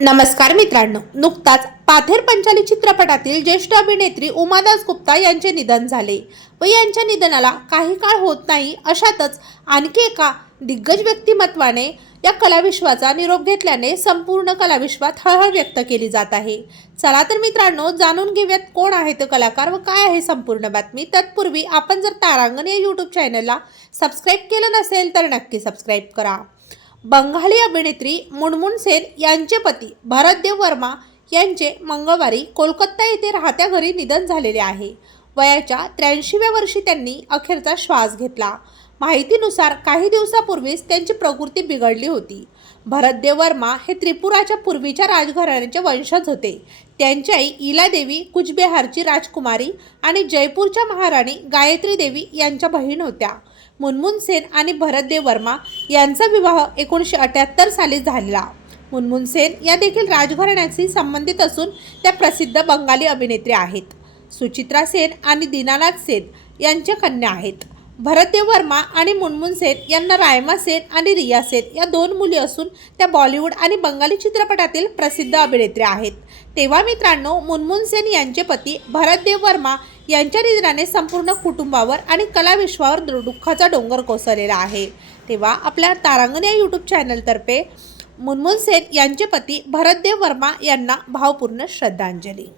नमस्कार मित्रांनो नुकताच पाथेर पंचाली चित्रपटातील ज्येष्ठ अभिनेत्री उमादास गुप्ता यांचे निधन झाले व यांच्या निधनाला काही काळ होत नाही अशातच आणखी एका दिग्गज व्यक्तिमत्वाने या कलाविश्वाचा निरोप घेतल्याने संपूर्ण कलाविश्वात हळहळ व्यक्त केली जात आहे. चला तर मित्रांनो जाणून घेऊयात कोण आहे तो कलाकार व काय आहे संपूर्ण बातमी. तत्पूर्वी आपण जर तारांगण या यूट्यूब चॅनलला सबस्क्राईब केलं नसेल तर नक्की सबस्क्राईब करा. बंगाली अभिनेत्री मुनमुन सेन यांचे पती भरतदेव वर्मा यांचे मंगळवारी कोलकाता येथे राहत्या घरी निधन झालेले आहे. वयाच्या त्र्याऐंशीव्या वर्षी त्यांनी अखेरचा श्वास घेतला. माहितीनुसार काही दिवसापूर्वीच त्यांची प्रकृती बिघडली होती. भरतदेव वर्मा हे त्रिपुराच्या पूर्वीच्या राजघराण्याचे वंशज होते. त्यांची आई इलादेवी कुचबिहारची राजकुमारी आणि जयपूरच्या महाराणी गायत्री देवी यांच्या बहीण होत्या. मुनमुन सेन आणि भरतदेव वर्मा यांचा विवाह एकोणीसशे अठ्याहत्तर साली झालेला मुनमुन सेन या देखील राजघराण्याशी संबंधित असून त्या प्रसिद्ध बंगाली अभिनेत्री आहेत. सुचित्रा सेन आणि दीनानाथ सेन यांच्या कन्या आहेत. भरतदेव वर्मा आणि मुनमुन सेन यांना रायमा सेन आणि रिया सेन या दोन मुली असून त्या बॉलिवूड आणि बंगाली चित्रपटातील प्रसिद्ध अभिनेत्री आहेत. तेव्हा मित्रांनो मुनमुन सेन यांचे पती भरतदेव वर्मा यांच्या निधनाने संपूर्ण कुटुंबावर आणि कलाविश्वावर दुःखाचा डोंगर कोसळलेला आहे. तेव्हा आपल्या तारांगण या यूट्यूब चॅनलतर्फे मुनमुन सेन यांचे पती भरतदेव वर्मा यांना भावपूर्ण श्रद्धांजली.